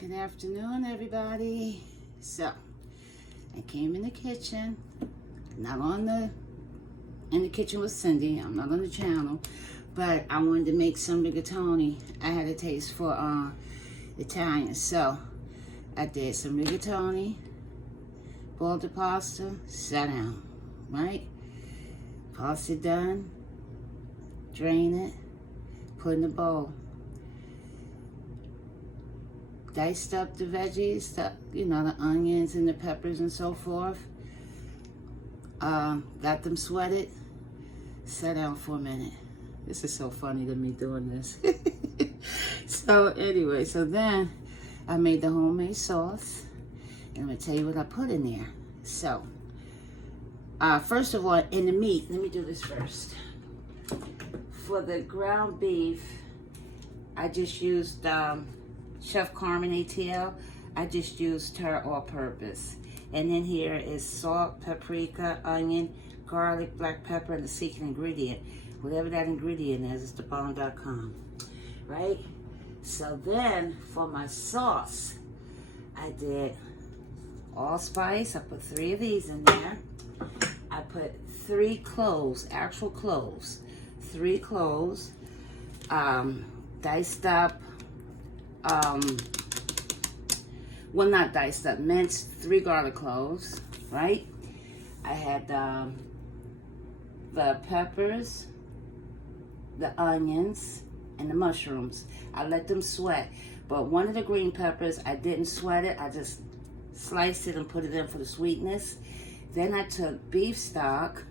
Good afternoon, everybody. So, I came in the kitchen, in the kitchen with Cindy. I'm not on the channel, but I wanted to make some rigatoni. I had a taste for Italian, so I did some rigatoni, boiled the pasta, sat down, right? Pasta done, drain it, put in the bowl. Diced up the veggies, the onions and the peppers and so forth. Got them sweated. Sat down for a minute. This is so funny to me doing this. So anyway, so then I made the homemade sauce. And I'm going to tell you what I put in there. So, first of all, in the meat, let me do this first. For the ground beef, I just used Chef Carmen ATL. I just used her all-purpose. And then here is salt, paprika, onion, garlic, black pepper, and the secret ingredient. Whatever that ingredient is, it's thebomb.com. Right? So then, for my sauce, I did allspice. I put 3 of these in there. I put 3 cloves, actual cloves. 3 cloves, diced up, well, not diced up, minced 3 garlic cloves, right? I had the peppers, the onions, and the mushrooms. I let them sweat. But one of the green peppers, I didn't sweat it. I just sliced it and put it in for the sweetness. Then I took beef stock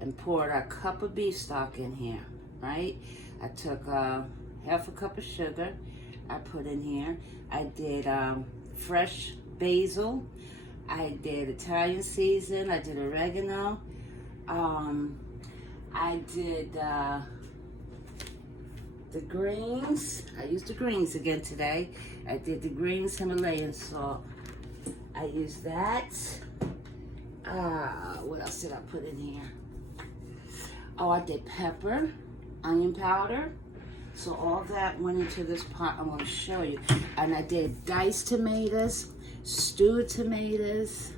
and poured a cup of beef stock in here, right? I took half a cup of sugar. I put in here. I did fresh basil. I did Italian season. I did oregano. I did the greens. I used the greens again today. I did the greens Himalayan salt. I used that. What else did I put in here? Oh, I did pepper, onion powder. So all that went into this pot. I'm going to show you. And I did diced tomatoes, stewed tomatoes,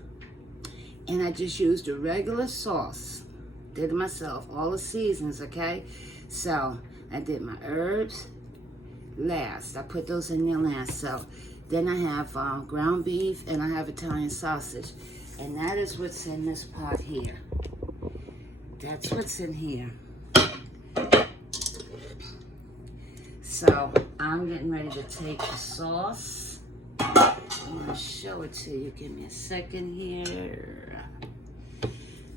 and I just used a regular sauce. Did it myself, all the seasons, okay? So I did my herbs last. I put those in there last. So then I have ground beef and I have Italian sausage. And that is what's in this pot here. That's what's in here. So I'm getting ready to take the sauce. I'm going to show it to you. Give me a second here.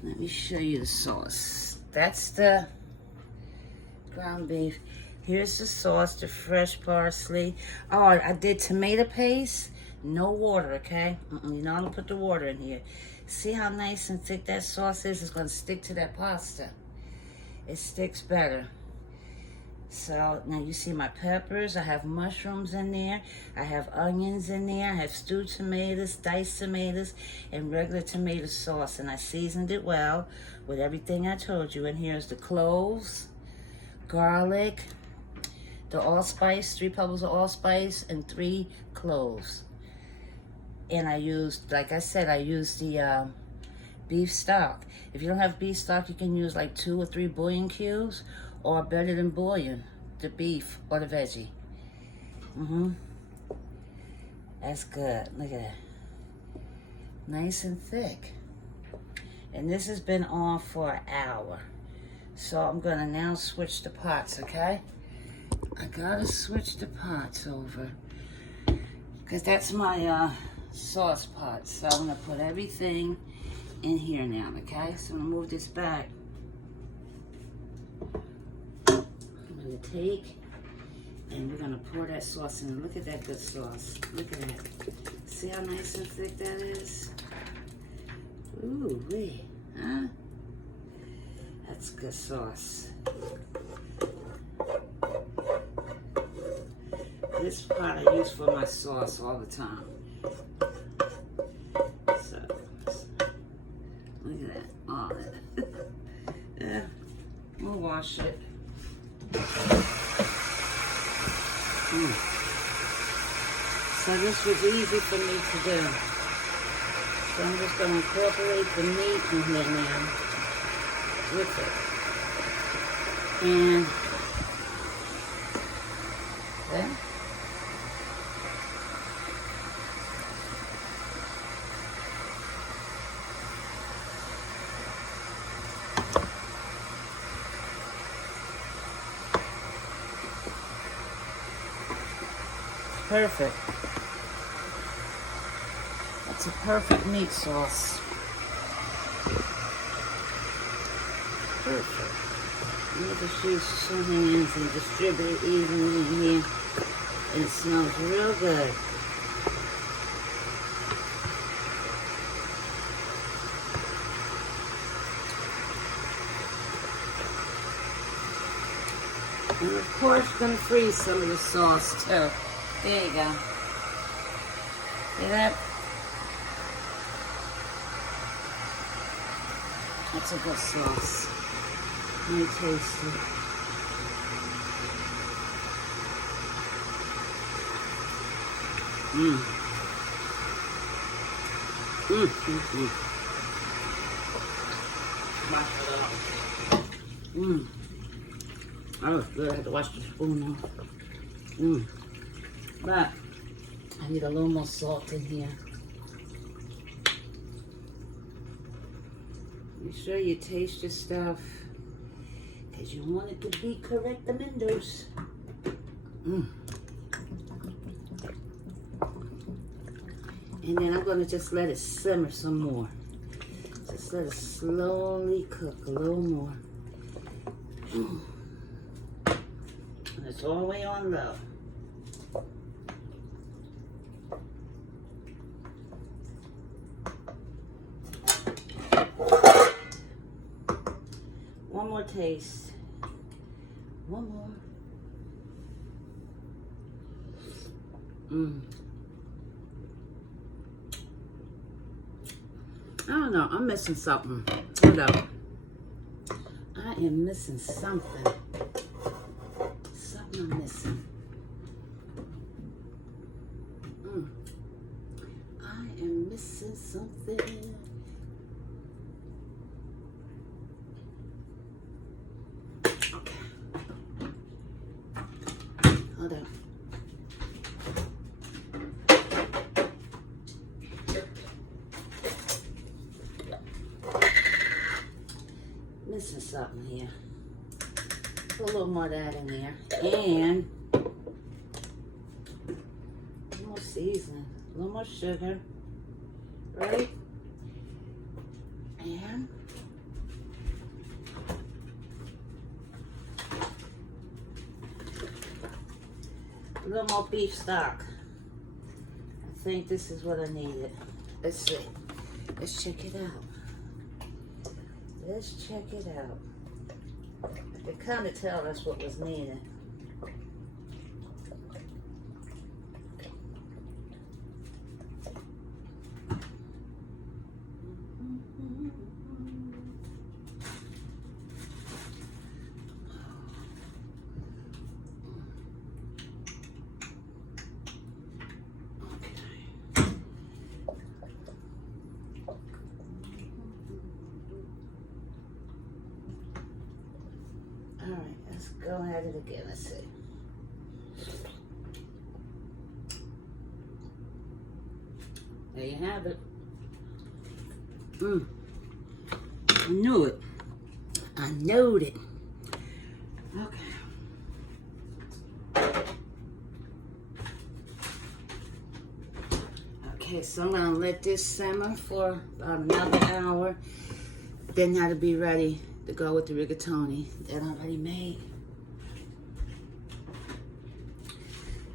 Let me show you the sauce. That's the ground beef. Here's the sauce, the fresh parsley. Oh, I did tomato paste. No water, okay? You're not going to put the water in here. See how nice and thick that sauce is? It's going to stick to that pasta. It sticks better. So now you see my peppers. I have mushrooms in there. I have onions in there. I have stewed tomatoes, diced tomatoes, and regular tomato sauce. And I seasoned it well with everything I told you. And here's the cloves, garlic, the allspice, 3 pebbles of allspice, and 3 cloves. And I used, like I said, I used the beef stock. If you don't have beef stock, you can use like 2 or 3 bouillon cubes, or better than bouillon, the beef or the veggie. That's good. Look at that. Nice and thick. And this has been on for an hour. So I'm going to now switch the pots, okay? I got to switch the pots over, because that's my sauce pot. So I'm going to put everything in here now, okay? So I'm going to move this back. I'm going to take, and we're going to pour that sauce in. Look at that good sauce. Look at that. See how nice and thick that is? Ooh, wee. Huh? That's good sauce. This pot I use for my sauce all the time. So, look at that. All that. Yeah, we'll wash it. So this was easy for me to do. So I'm just going to incorporate the meat in here now with it. And there. Perfect. That's a perfect meat sauce. Perfect. Let me just use some hands and distribute it evenly in here. And it smells real good. And of course, I'm going to freeze some of the sauce too. There you go. See that? That's a good sauce. Let me taste it. Mmm. Mmm. Mmm. Mmm. That was good. I had to wash the spoon off. Mmm. But I need a little more salt in here. Make sure you taste your stuff, because you want it to be correctaменdos. And then I'm going to just let it simmer some more. Just let it slowly cook a little more. And it's all the way on low. One more taste. One more. I don't know. I'm missing something. Hold up. I am missing something. Something I'm missing. I am missing something. Hold on. Missing something here. Put a little more of that in there. And a little more seasoning. A little more sugar. Right? And a little more beef stock. I think this is what I needed. Let's see. Let's check it out. Let's check it out. I can kind of tell that's what was needed. All right, let's go at it again. Let's see. There you have it. I knew it. I knowed it. Okay. Okay, so I'm gonna let this simmer for about another hour. Then that'll be ready to go with the rigatoni that I already made.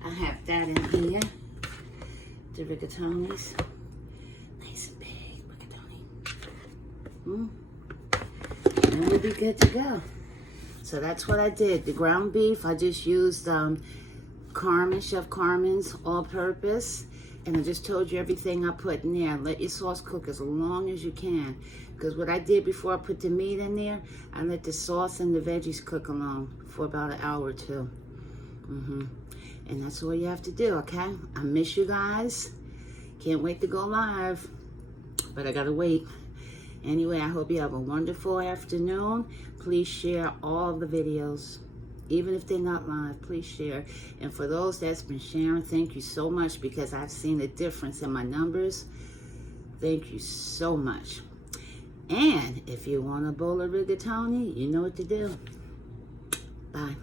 I have that in here. The rigatonis. Nice and big rigatoni. And we'll be good to go. So that's what I did. The ground beef, I just used Chef Carmen's all-purpose. And I just told you everything I put in there. Let your sauce cook as long as you can. Because what I did before I put the meat in there, I let the sauce and the veggies cook along for about an hour or two. And that's all you have to do, okay? I miss you guys. Can't wait to go live, but I gotta wait. Anyway, I hope you have a wonderful afternoon. Please share all the videos. Even if they're not live, please share. And for those that's been sharing, thank you so much, because I've seen a difference in my numbers. Thank you so much. And if you want a bowl of rigatoni, you know what to do. Bye.